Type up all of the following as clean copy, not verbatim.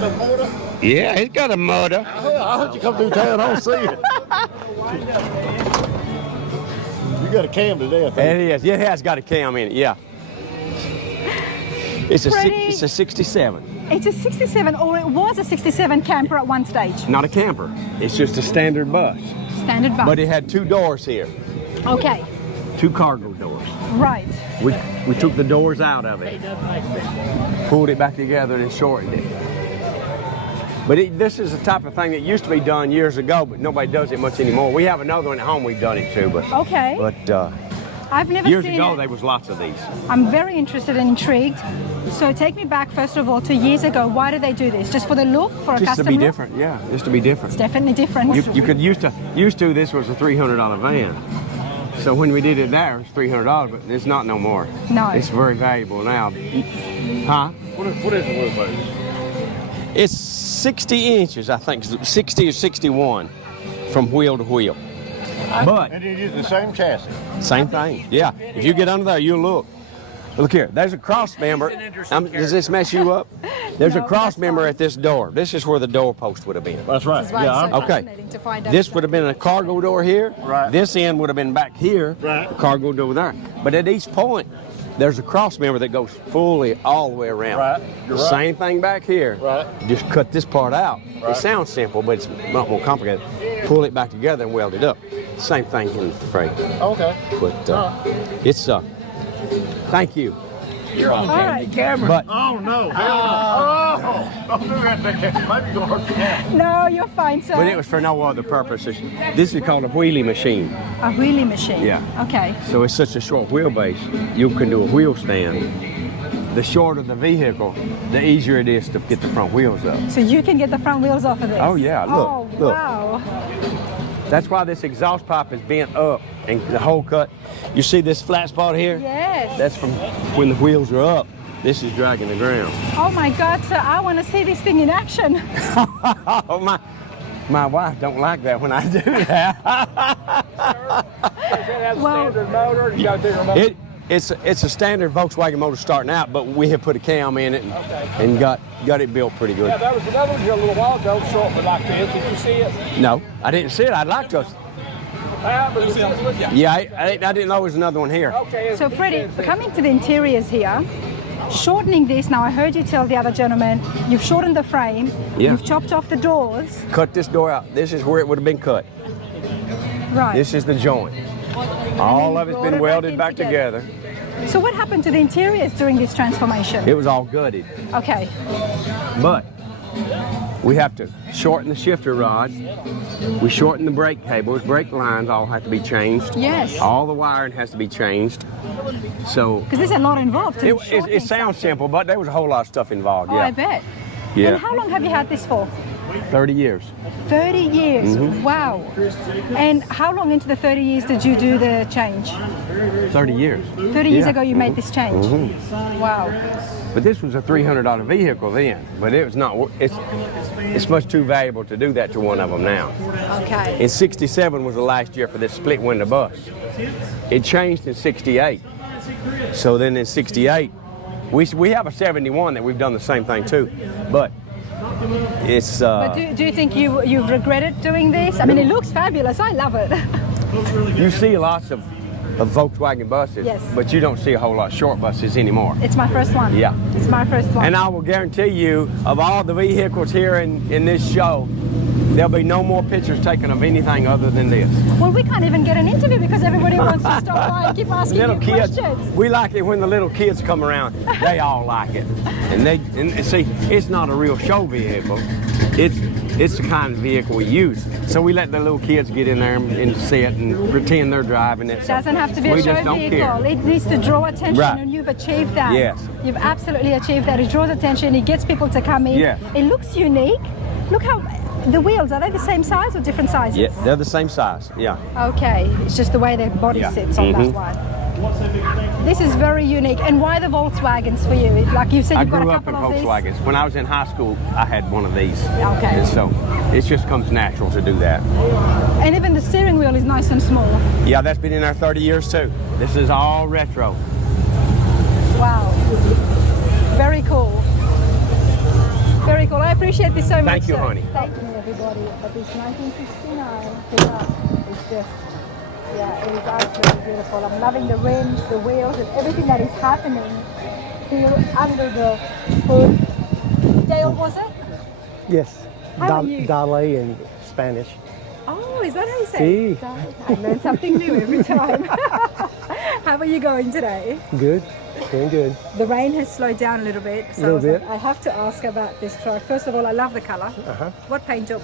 got a motor? Yeah, it's got a motor. I heard you come through town. I don't see it. You got a cam today, I think. It is. Yeah, it has got a cam in it. Yeah. It's Freddy, it's a 67. It's a 67, or it was a 67 camper at one stage. Not a camper. It's just a standard bus. Standard bus. But it had 2 doors here. Okay. 2 cargo doors. Right. We took the doors out of it, pulled it back together and shortened it. But this is the type of thing that used to be done years ago, but nobody does it much anymore. We have another one at home we've done it too, but okay. But I've never years seen ago it. there was lots of these. I'm very interested and intrigued. So take me back first of all to years ago. Why do they do this? Just for the look, for a Just custom to be look? different, yeah. Just to be different. It's definitely different. You could used to this was a $300 van. So when we did it there, it was $300, but it's not no more. No. It's very valuable now. Huh? What is the wheelbase? It's 60 inches, I think, 60 or 61 from wheel to wheel. But And you use the same chassis. same thing, yeah. If you get under there, you'll look. Look here, there's a cross member. Does this mess you up? There's No, a cross that's member fine. at this door. This is where the door post would have been. That's right. This is why Yeah, it's so Okay. fascinating to find out This would have been a cargo door here. Right. This end would have been back here. Right. The cargo door there. But at each point, there's a cross member that goes fully all the way around. Right. You're right. Same thing back here. Right. Just cut this part out. Right. It sounds simple, but it's not more complicated. Pull it back together and weld it up. Same thing in the frame. Okay. But it's thank you. You're on All right. camera. But Oh, no. Oh, don't do that. Maybe you're going to hurt your hand. No, you're fine, sir. it was for no other purpose. This is called a wheelie machine. A wheelie machine. Yeah. Okay. So it's such a short wheelbase, you can do a wheel stand. The shorter the vehicle, the easier it is to get the front wheels up. So you can get the front wheels off of this. Oh, yeah, look, Oh, look. wow. That's why this exhaust pipe is bent up and the hole cut. You see this flat spot here? Yes. That's from when the wheels are up. This is dragging the ground. Oh my God, sir, I want to see this thing in action. Oh, my wife don't like that when I do that. Well, motor. You got a bigger motor. It's a standard Volkswagen motor starting out, but we have put a cam in it and got it built pretty good. Yeah, there was another one here a little while ago, short but like this. Did you see it? No, I didn't see it. I'd like to. But you see it? Yeah, I didn't know there was another one here. Okay. so Freddie, coming to the interiors here, shortening this, now I heard you tell the other gentleman, you've shortened the frame, Yeah. you've chopped off the doors. Cut this door out. This is where it would have been cut. Right. This is the joint. All of it's roll it been back welded in back together. together. So what happened to the interiors during this transformation? It was all gutted. Okay. But we have to shorten the shifter rod. We shorten the brake cables. Brake lines all have to be changed. Yes. All the wiring has to be changed. So Because there's a lot involved in it shortening sounds something. simple, but there was a whole lot of stuff involved. Oh, Yeah. I bet. Yeah. And how long have you had this for? 30 years. 30 years. Mm-hmm. Wow. And how long into the 30 years did you do the change? 30 years. 30 years Yeah. ago you made this change. Wow. But this was a $300 vehicle then. But it was not. It's much too valuable to do that to one of them now. Okay. In '67 was the last year for this split window bus. It changed in '68. So then in '68, we have a '71 that we've done the same thing too. But it's. But do you think you've regretted doing this? I mean, it looks fabulous. I love it. You see lots of Volkswagen buses, Yes. but you don't see a whole lot of short buses anymore. It's my first one. Yeah. It's my first one. And I will guarantee you, of all the vehicles here in this show, there'll be no more pictures taken of anything other than this. Well, we can't even get an interview because everybody wants to stop by and keep asking Little you kids, questions. we like it when the little kids come around. They all like it, and see, it's not a real show vehicle. It's the kind of vehicle we use. So we let the little kids get in there and sit and pretend they're driving it. It doesn't have to be we a show just don't vehicle. care. It needs to draw attention, Right. and you've achieved that. Yes. You've absolutely achieved that. It draws attention. It gets people to come in. Yeah. It looks unique. Look how the wheels, are they the same size or different sizes? Yeah, they're the same size. Yeah. Okay, it's just the way their body Yeah. sits on that one. This is very unique. And why the Volkswagens for you? Like you said, I you've got a grew up couple in of these. Volkswagens. When I was in high school, I had one of these. Okay. And so it just comes natural to do that. And even the steering wheel is nice and small. Yeah, that's been in there 30 years too. This is all retro. Wow. Very cool. very cool. I appreciate this so much. Thank you, sir. honey. Thank you, everybody. But this 1969 pickup is just, yeah, it is absolutely beautiful. I'm loving the rims, the wheels, and everything that is happening here under the hood. Dale, was it? Yes. How are you? Dale in Spanish. Oh, is that how you say it? Sí. I learn something new every time. How are you going today? Good. Doing good. The rain has slowed down a little bit, so Little bit. I have to ask about this truck. First of all, I love the color. Uh-huh. What paint do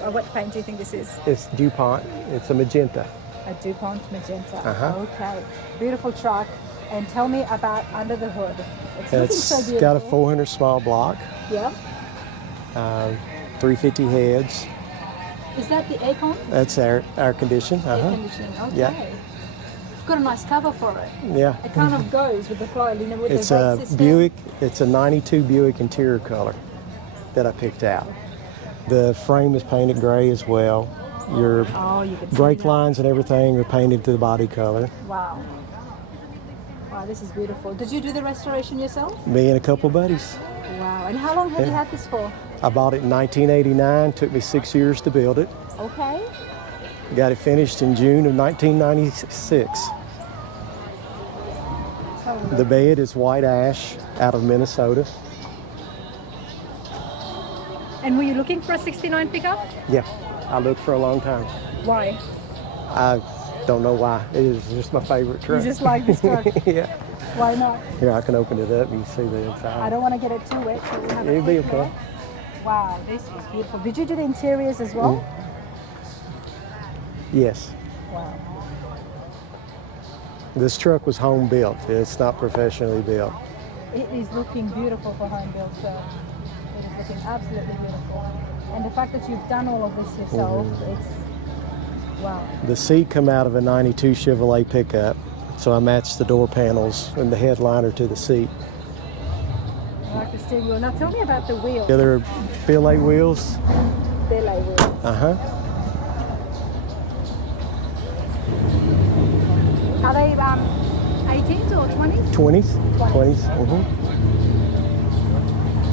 you think this is? It's DuPont. It's a Magenta. A DuPont Magenta. Uh-huh. Okay, beautiful truck. And tell me about under the hood. It's looking so It's beautiful. got a 400 small block, Yeah. 350 heads. Is that the aircon? That's air conditioned. Air Uh-huh. conditioning. Okay. Yeah. It's got a nice cover for it. Yeah. It kind of goes with the flow, you know, with It's the a brake system. Buick. It's a 92 Buick interior color that I picked out. The frame is painted gray as well. Your Oh, you can see brake that. lines and everything are painted to the body color. Wow. Wow, this is beautiful. Did you do the restoration yourself? Me and a couple buddies. Wow. And how long have you had this for? I bought it in 1989. Took me 6 years to build it. Okay. Got it finished in June of 1996. The bed is white ash out of Minnesota. And were you looking for a 69 pickup? Yeah, I looked for a long time. Why? I don't know why. It is just my favorite You truck. just like this truck. Yeah. Why not? Here, I can open it up and you can see the inside. I don't want to get it too wet, so we'll have a It'll be quick okay. look. Wow, this is beautiful. Did you do the interiors as well? Yes. Wow. This truck was home built. It's not professionally built. It is looking beautiful for home built, sir. It is looking absolutely beautiful. And the fact that you've done all of this yourself, it's wow. The seat come out of a 92 Chevrolet pickup, so I matched the door panels and the headliner to the seat. I like the steering wheel. Now tell me about the wheels. The other Billet wheels. Belay wheels. Uh-huh. Are they 18s or 20s? 20s. 20s. 20s.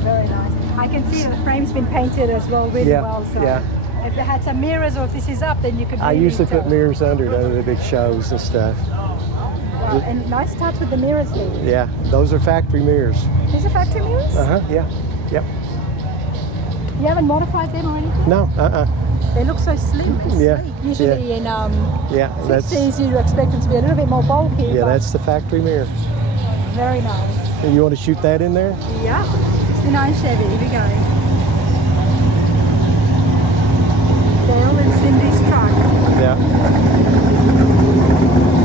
Very nice. I can see the frame's been painted as well, really Yeah, well. So yeah. if they had some mirrors or if this is up, then you could. I really usually tell. put mirrors under it, under the big shows and stuff. Wow. And nice touch with the mirrors here. Yeah, those are factory mirrors. These are factory mirrors? Uh-huh, yeah. Yep. You haven't modified them or anything? No, They look so slim and Yeah, sleek. Usually in Yeah, that's 60s you expect them to be a little bit more bulky. yeah, but that's the factory mirror. very nice. And you want to shoot that in there? Yeah, 69 Chevy, here we go. Dale and Cindy's truck. Yeah.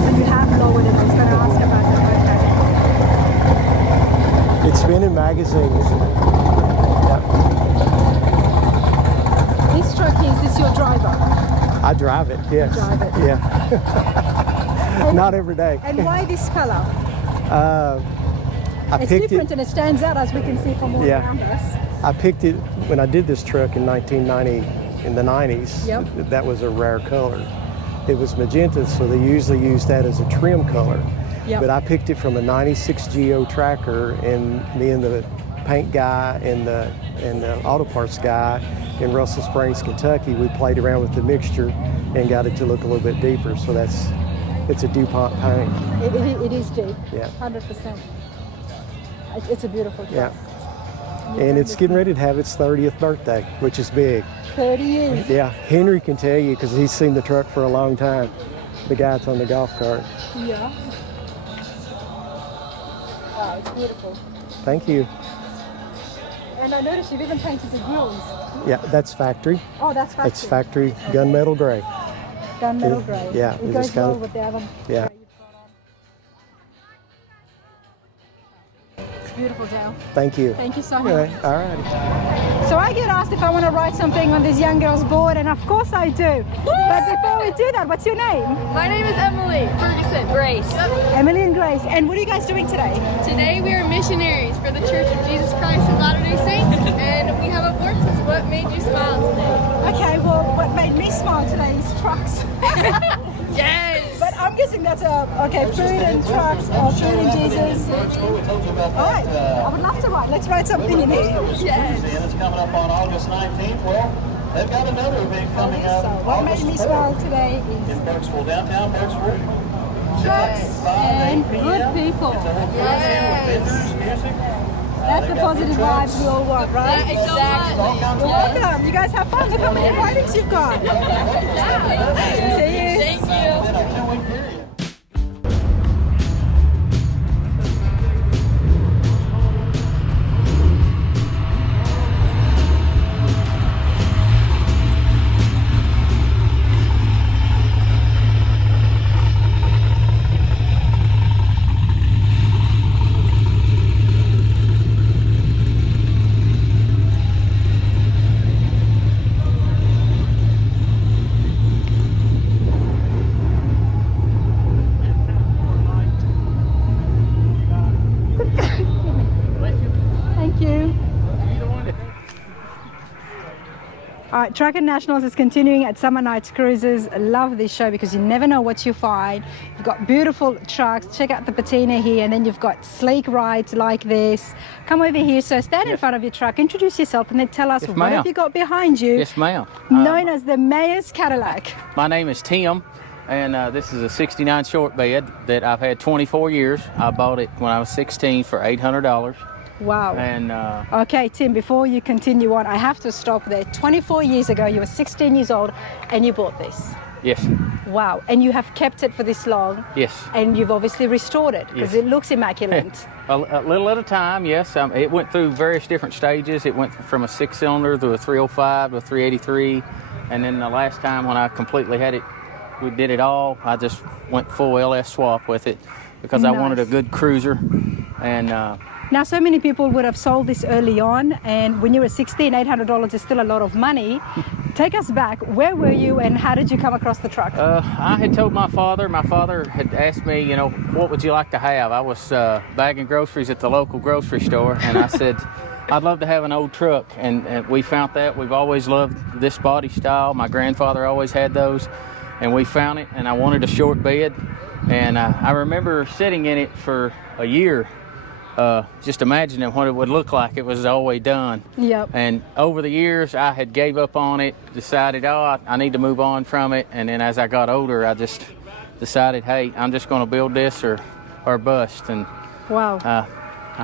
So you have lowered it. I was going to ask about that. Okay. It's been in magazines. Yeah. This truck is this your driver? I drive it, yes. drive it. Yeah. Not every day. And why this color? I It's picked different it. and it stands out as we can see from all Yeah. around us. I picked it when I did this truck in 1990, in the 90s. Yep. That was a rare color. It was magenta, so they usually use that as a trim color. Yep. But I picked it from a 96 Geo tracker, and me and the paint guy and the auto parts guy in Russell Springs, Kentucky, we played around with the mixture and got it to look a little bit deeper. So it's a DuPont paint. It is deep. Yeah. 100%. It's a beautiful truck. Yeah. And it's getting ready to have its 30th birthday, which is big. 30 years. Yeah, Henry can tell you because he's seen the truck for a long time. The guy that's on the golf cart. Yeah. Wow, it's beautiful. Thank you. And I noticed you've even painted the grills. Yeah, that's factory. Oh, that's factory. It's factory gunmetal gray. Gunmetal grey. Yeah, It it's goes just kinda- well with the other. Yeah. grey you've got on. It's beautiful, Dale. Thank you. Thank you so All much. right, all righty. So I get asked if I want to write something on this young girl's board, and of course I do. But before we do that, what's your name? My name is Emily Ferguson. Grace. Emily and Grace. And what are you guys doing today? Today we are missionaries for the Church of Jesus Christ of Latter-day Saints, and we have a board that says, "What made you smile today?" Okay, well, what made me smile today is trucks. Yes. But I'm guessing that's okay, food and trucks or food and Jesus. All right, I would love to write. Let's write something in here. Yes. It's coming up on August 19th. Well, they've got another event coming up. So what made me smile today in is Burkesville, downtown Burkesville. trucks and good people. That's the positive vibes we all want, right? Yeah, exactly. You're welcome. You guys have fun. Look how many writings you've got. See you. Thank you. All right, Truckin Nationals is continuing at Somernites Cruises. I love this show because you never know what you find. You've got beautiful trucks. Check out the patina here, and then you've got sleek rides like this. Come over here, sir. Stand in front of your truck. Introduce yourself, and then tell us what have you got behind you. Yes, ma'am. Known as the Mayor's Cadillac. My name is Tim, and this is a '69 short bed that I've had 24 years. I bought it when I was 16 for $800. Wow. And okay, Tim, before you continue on, I have to stop there. 24 years ago, you were 16 years old and you bought this. yes, Wow. And you have kept it for this long. yes. And you've obviously restored it because Yes. it looks immaculate. A little at a time, yes. It went through various different stages. It went from a 6-cylinder to a 305 to a 383. And then the last time when I completely had it, we did it all, I just went full LS swap with it because I wanted a Nice. good cruiser. And Now, so many people would have sold this early on, and when you were 16, $800 is still a lot of money. Take us back. Where were you, and how did you come across the truck? I had told my father had asked me, you know, what would you like to have? I was bagging groceries at the local grocery store, and I said, I'd love to have an old truck. And we found that. We've always loved this body style. My grandfather always had those, and we found it, and I wanted a short bed. And I remember sitting in it for a year, just imagining what it would look like. It was all the way done. Yep. And over the years, I had gave up on it, decided, I need to move on from it. And then as I got older, I just decided, hey, I'm just going to build this or bust. And Wow.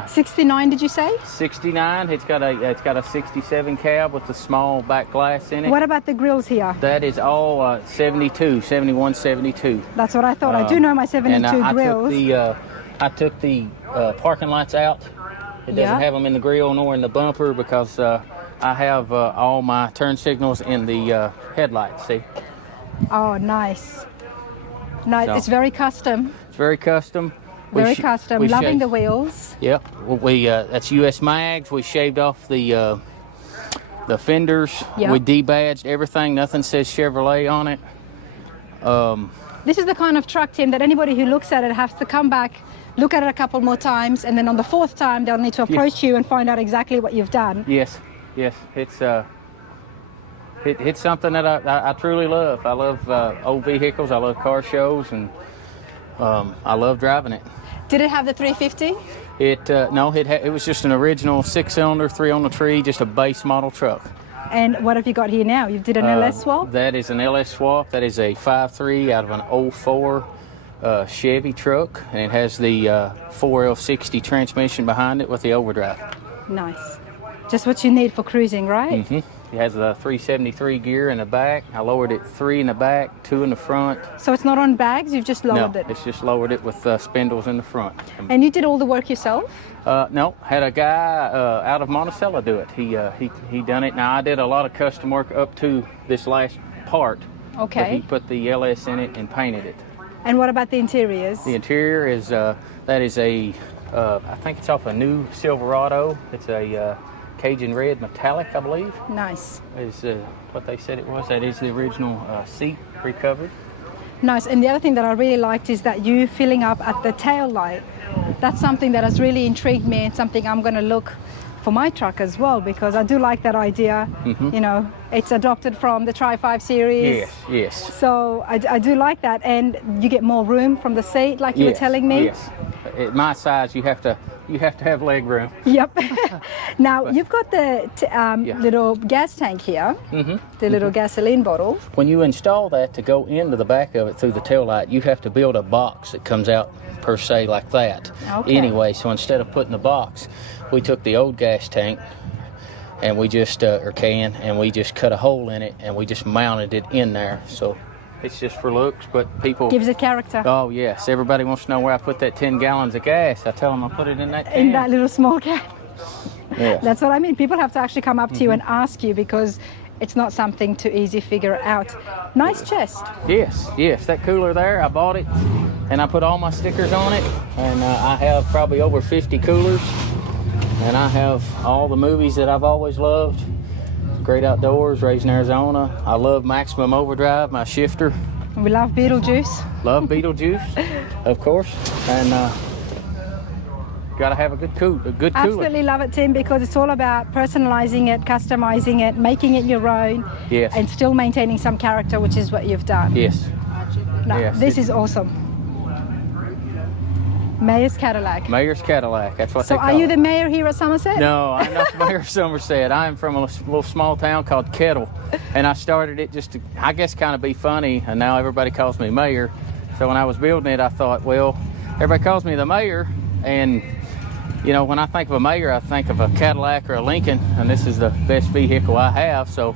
69, did you say? 69, it's got a 67 cab with a small back glass in it. What about the grills here? That is all 72, 71, 72. That's what I thought. I do know my 72 and grills. I took the parking lights out. It doesn't have them in the grill nor in the bumper because I have all my turn signals in the headlights, see? Oh, nice. No, So- it's very custom. It's very custom. Very custom. Loving shaved- the wheels. Yep. Well, that's US mags. We shaved off the fenders. Yep. We debadged everything. Nothing says Chevrolet on it. This is the kind of truck, Tim, that anybody who looks at it has to come back, look at it a couple more times, and then on the fourth time, they'll need to approach you and find out exactly what you've done. Yes. It's something that I truly love. I love old vehicles. I love car shows, and I love driving it. Did it have the 350? No, it was just an original 6-cylinder, 3 on the tree, just a base model truck. And what have you got here now? You did an LS swap? That is an LS swap. That is a 5.3 out of an 04 Chevy truck, and it has the 4L60 transmission behind it with the overdrive. Nice. Just what you need for cruising, right? Mm-hmm. It has a 373 gear in the back. I lowered it 3 in the back, 2 in the front. So it's not on bags, you've just lowered it? It's just lowered it with spindles in the front. And you did all the work yourself? No, had a guy out of Monticello do it. He done it. Now I did a lot of custom work up to this last part. Okay. But he put the LS in it and painted it. And what about the interiors? The interior is that is a I think it's off a new Silverado. It's a Cajun red metallic, I believe. Nice. Is what they said it was. That is the original seat recovered. Nice. And the other thing that I really liked is that you filling up at the tail light. That's something that has really intrigued me and something I'm going to look for my truck as well, because I do like that idea, you know, It's adopted from the Tri-5 series. Yes, yes. So I do like that, and you get more room from the seat, like you were telling me. Yes. At my size, you have to have leg room. Yep. Now you've got the little gas tank here, the little gasoline bottle. When you install that to go into the back of it through the taillight, you have to build a box that comes out per se like that. Okay. Anyway, so instead of putting the box, we took the old gas tank and we just or can, and we just cut a hole in it and we just mounted it in there. So it's just for looks, but people Gives it character. Oh yes, everybody wants to know where I put that 10 gallons of gas. I tell them I put it in that can. In that little small can. Yeah. That's what I mean. People have to actually come up to you and ask you, because it's not something to easy figure out. Nice chest. Yes, yes, that cooler there, I bought it and I put all my stickers on it, and I have probably over 50 coolers, and I have all the movies that I've always loved. Great Outdoors, Raising Arizona. I love Maximum Overdrive, my shifter. We love Beetlejuice. Love Beetlejuice, of course, and gotta have a good cooler. Absolutely love it, Tim, because it's all about personalizing it, customizing it, making it your own, Yes. and still maintaining some character, which is what you've done. Yes. No, Yes, this is awesome. Mayor's Cadillac. Mayor's Cadillac, that's what So they call are you it. the mayor here at Somerset? No, I'm not the mayor of Somerset. I am from a little small town called Kettle, and I started it just to, I guess, kind of be funny, and now everybody calls me mayor. So when I was building it, I thought, well, everybody calls me the mayor, and you know, when I think of a mayor, I think of a Cadillac or a Lincoln, and this is the best vehicle I have, so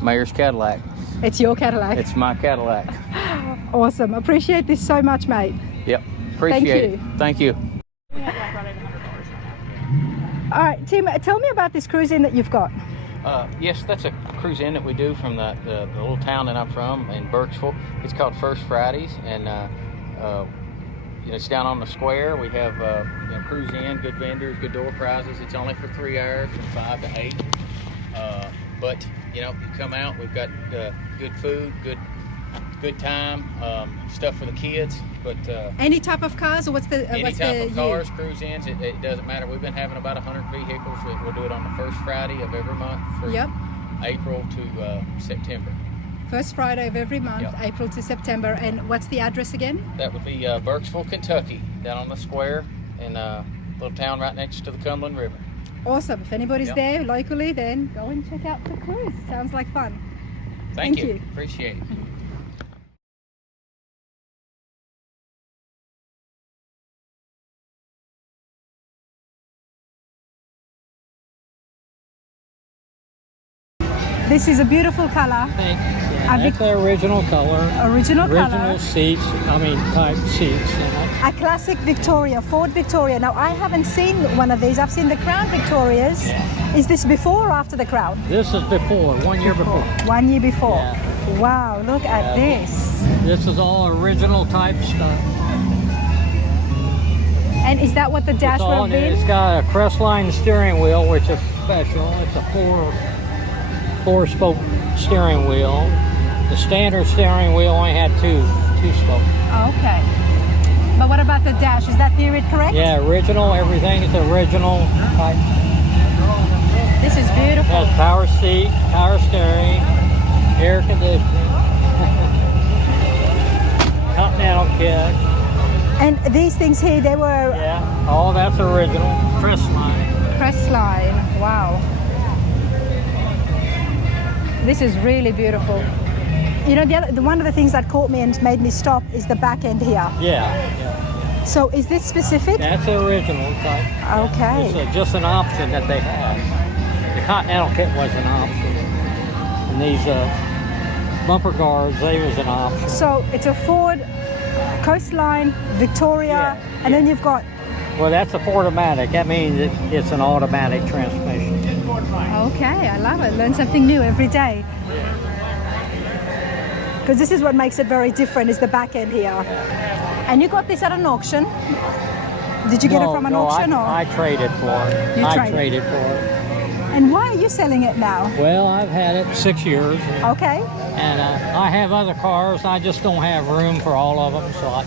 Mayor's Cadillac. It's your Cadillac. It's my Cadillac. Awesome. Appreciate this so much, mate. Yep, appreciate you. it. Thank you. All right, Tim, tell me about this cruise in that you've got. Yes, that's a cruise in that we do from the little town that I'm from in Burkesville. It's called First Fridays, and you know, it's down on the square. We have you know, cruise in, good vendors, good door prizes. It's only for 3 hours from 5 to 8. But you know, you come out, we've got good food, good time, stuff for the kids. But Any type of cars, or what's the any type of cars, cruise ins, it doesn't matter. We've been having about 100 vehicles. We'll do it on the first Friday of every month from April to September. First Friday of every month, Yep. April to September. And what's the address again? That would be Burkesville, Kentucky, down on the square in a little town right next to the Cumberland River. Awesome. If anybody's Yep. there locally, then go and check out the cruise. Sounds like fun. Thank Thank you. you. Appreciate it. This is a beautiful color. Thanks. Yeah, Have that's you- the original color. Original color. Original seats, type seats. You know. A classic Victoria, Ford Victoria. Now, I haven't seen one of these. I've seen the Crown Victorias. Is this before or after the Crown? This is before, 1 year before. 1 year before. Yeah. Wow, look at this. This is all original type stuff. And is that what the dash It's will all have new. been? It's got a Crestline steering wheel, which is special. It's a four-spoke steering wheel. The standard steering wheel only had two spokes. Okay. But what about the dash? Is that period correct? Yeah, original. Everything is original type. This is It beautiful. has power seat, power steering, air conditioning, Continental kit. And these things here, they were Yeah, all that's original. Crestline. Crestline. Wow. This is really beautiful. You know, one of the things that caught me and made me stop is the back end here. Yeah. So is this specific? That's the original type. Okay. It's just an option that they have. The Continental kit was an option. And these bumper guards, they was an option. So it's a Ford Coastline, Victoria, Yeah, and then you've got, Well, that's a Ford-O-Matic. That means it's an automatic transmission. okay, I love it. Learn something new every day. Because this is what makes it very different, is the back end here. And you got this at an auction. Did you get it from an auction? I traded for it. You I traded. traded for it. And why are you selling it now? Well, I've had it 6 years. Okay. And I have other cars. I just don't have room for all of them, so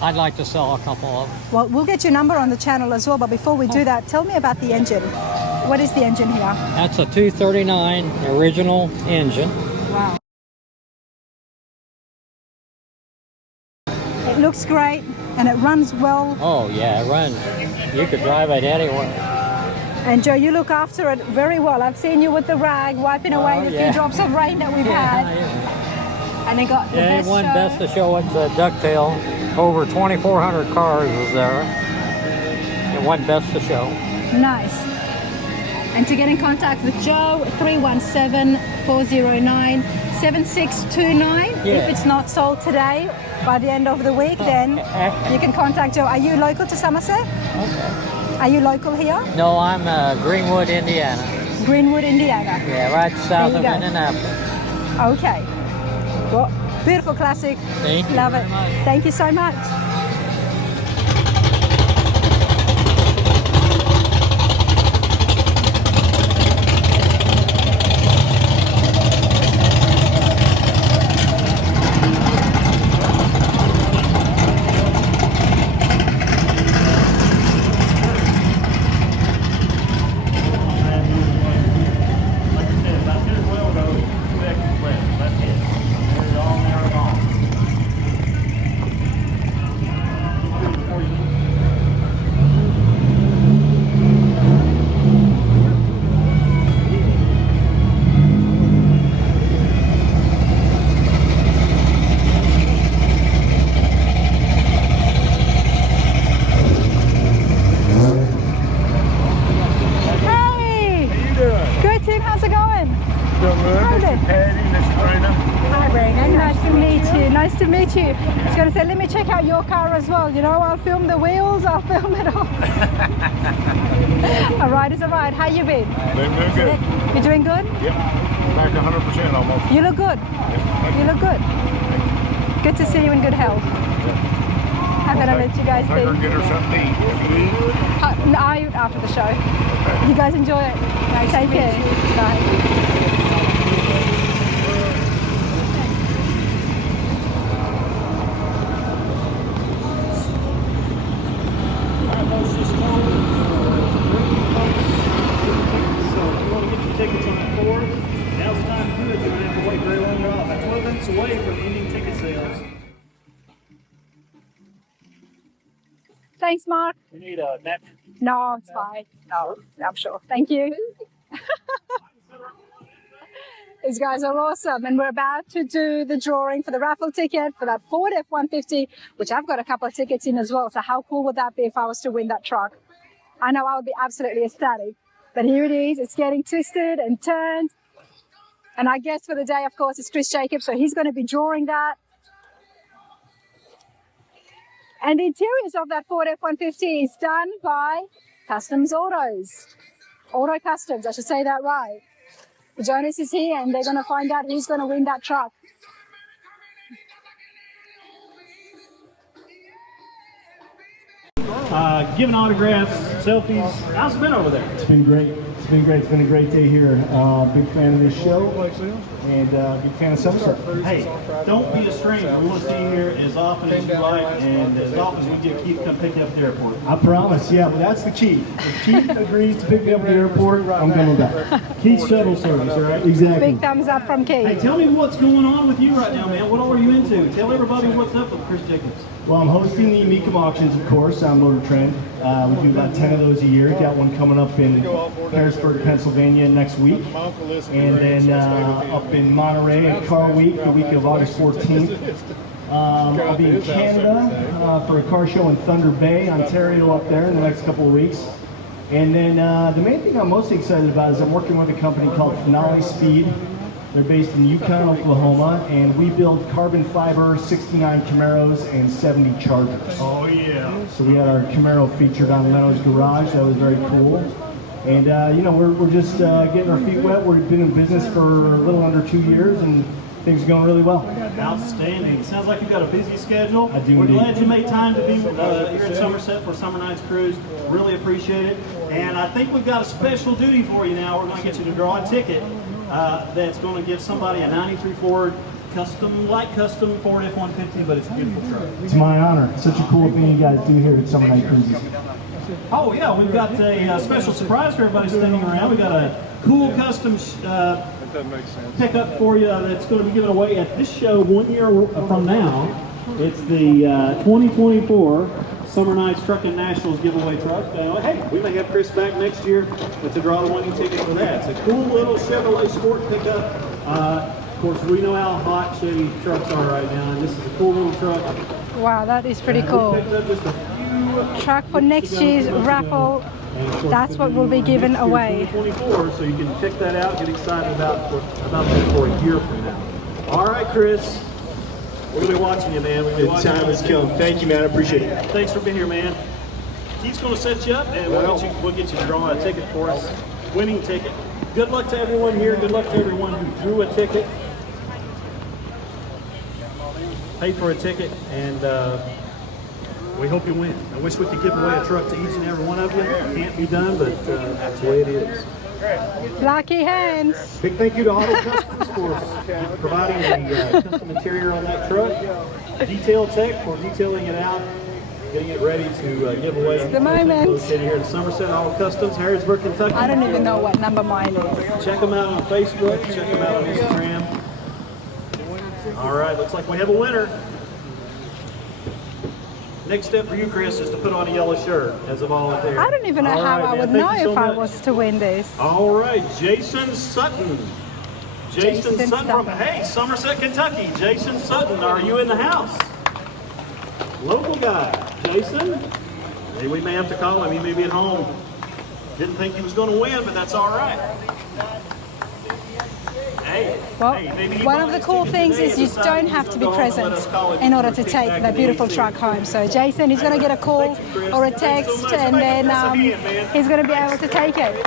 I'd like to sell a couple of them. Well, we'll get your number on the channel as well, but before we do that, tell me about the engine. What is the engine here? That's a 239 original engine. Wow. It looks great and it runs well. Oh yeah, it runs. You could drive it anywhere. And Joe, you look after it very well. I've seen you with the rag wiping away the few drops of rain that we've had. And it got the it best won show. Best of Show at Ducktail. Over 2,400 cars was there. It won Best of Show. Nice. And to get in contact with Joe, 317-409-7629. Yeah. If it's not sold today, by the end of the week, then you can contact Joe. Are you local to Somerset? Okay. Are you local here? No, I'm Greenwood, Indiana. Greenwood, Indiana. Yeah, right south of go. Indianapolis. Okay. Well, beautiful classic. Thank you Love very it. much. Thank you so much. Nice to meet you. I was going to say, let me check out your car as well. You know, I'll film the wheels, I'll film it all. A ride is a ride. How you been? Doing good. You doing good? Yep. Back to 100% almost. You look good. You look good. Good to see you in good health. I'm going to let you guys Take her and be. get her something to eat. No, I eat after the show. You guys enjoy it. Take care. Bye. Tickets on the Ford. Now's the time to do it. You're going to have to wait very long. You're 12 minutes away from ending ticket sales. Thanks, Mark. You need a net. No, it's fine. No, I'm sure. Thank you. These guys are awesome. And we're about to do the drawing for the raffle ticket for that Ford F150, which I've got a couple of tickets in as well. So how cool would that be if I was to win that truck? I know I would be absolutely ecstatic. But here it is. It's getting twisted and turned. And our guest for the day, of course, is Chris Jacobs. So he's going to be drawing that. And the interiors of that Ford F-150 is done by Customs Autos. Auto Customs, I should say that right. Jonas is here and they're going to find out who's going to win that truck. Giving autographs, selfies. How's it been over there? It's been great. It's been great. It's been a great day here. Big fan of this show and big fan of Somerset. Hey, don't be a stranger. We want to see you here as often as you like and as often as we get Keith come pick you up at the airport. I promise. Yeah, well, that's the key. If Keith agrees to pick me up at the airport, I'm coming back. Keith's shuttle service, all right? Exactly. Big thumbs up from Keith. Hey, tell me what's going on with you right now, man. What all are you into? Tell everybody what's up with Chris Jacobs. Well, I'm hosting the Mecum auctions, of course, on Motor Trend. We do about 10 of those a year. Got one coming up in Harrisburg, Pennsylvania next week. And then up in Monterey at Car Week, the week of August 14th. I'll be in Canada for a car show in Thunder Bay, Ontario up there in the next couple of weeks. And then the main thing I'm most excited about is I'm working with a company called Finale Speed. They're based in Yukon, Oklahoma, and we build carbon fiber 69 Camaros and 70 Chargers. Oh, yeah. So we had our Camaro featured on Leno's Garage. That was very cool. And, you know, we're just getting our feet wet. We've been in business for a little under 2 years, and things are going really well. Outstanding. Sounds like you've got a busy schedule. I do We're indeed. glad you made time to be here at Somerset for Somernites Cruise. Really appreciate it. And I think we've got a special duty for you now. We're going to get you to draw a ticket that's going to give somebody a 93 Ford light custom Ford F-150, but it's a beautiful truck. It's my honor. It's such a cool thing you guys do here at Somernites Cruises. Oh yeah, we've got a special surprise for everybody standing around. We got a cool custom pickup for you that's going to be given away at this show 1 year from now. It's the 2024 Somernites Truckin Nationals giveaway truck. Hey, we may have Chris back next year to draw the winning ticket for that. It's a cool little Chevrolet Sport pickup. Of course, we know how hot Chevy trucks are right now, and this is a cool little truck. Wow, that is pretty cool. Truck for next year's raffle. That's what will be given away. 2024, so you can check that out. Get excited about that for a year from now. All right, Chris. We're going to be watching you, man. The time has come. Thank you, man. I appreciate it. Thanks for being here, man. Keith's going to set you up, and we'll get you to draw a ticket for us. Winning ticket. Good luck to everyone here. Good luck to everyone who drew a ticket. Paid for a ticket, and we hope you win. I wish we could give away a truck to each and every one of you. Can't be done, but that's the way it is. Lucky hands. Big thank you to Auto Customs for providing the custom interior on that truck. Detail Tech for detailing it out, getting it ready to give away. It's the moment. Located here in Somerset, Auto Customs, Harrisburg, Kentucky. I don't even know what number mine is. Check them out on Facebook. Check them out on Instagram. All right, looks like we have a winner. Next step for you, Chris, is to put on a yellow shirt as a volunteer. I don't even know how I would know if I was to win this. All right, Jason Sutton. Jason Sutton from, hey, Somerset, Kentucky. Jason Sutton, are you in the house? Local guy. Jason? Hey, we may have to call him. He may be at home. Didn't think he was going to win, but that's all right. Well, one of the cool things is you don't have to be present in order to take that beautiful truck home. So Jason is going to get a call or a text, and then he's going to be able to take it.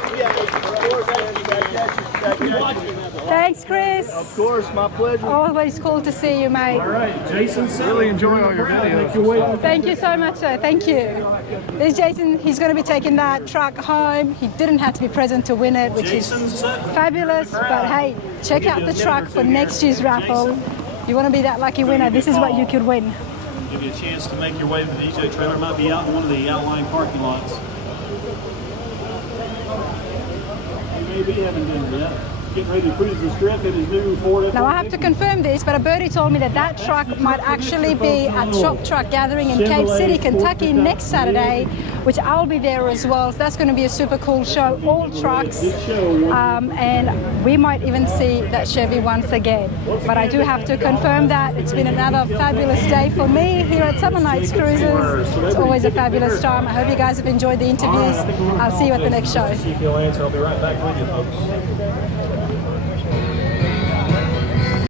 Thanks, Chris. Of course, my pleasure. Always cool to see you, mate. All right, Jason, Really enjoy all your videos. Thank you so much, sir. Thank you. There's Jason. He's going to be taking that truck home. He didn't have to be present to win it, which is fabulous. But hey, check out the truck for next year's raffle. You want to be that lucky winner, this is what you could win. Give you a chance to make your way to the DJ trailer. Might be out in one of the outlying parking lots. You may be having dinner yet. Getting ready to cruise the strip in his new Ford F150. Now I have to confirm this, but a birdie told me that that truck might actually be at Shop Truck Gathering in Cape City, Kentucky next Saturday, which I'll be there as well. So that's going to be a super cool show, all trucks, and we might even see that Chevy once again. But I do have to confirm that. It's been another fabulous day for me here at Somernites Cruises. It's always a fabulous time. I hope you guys have enjoyed the interviews. I'll see you at the next show. I'll be right back with you, folks.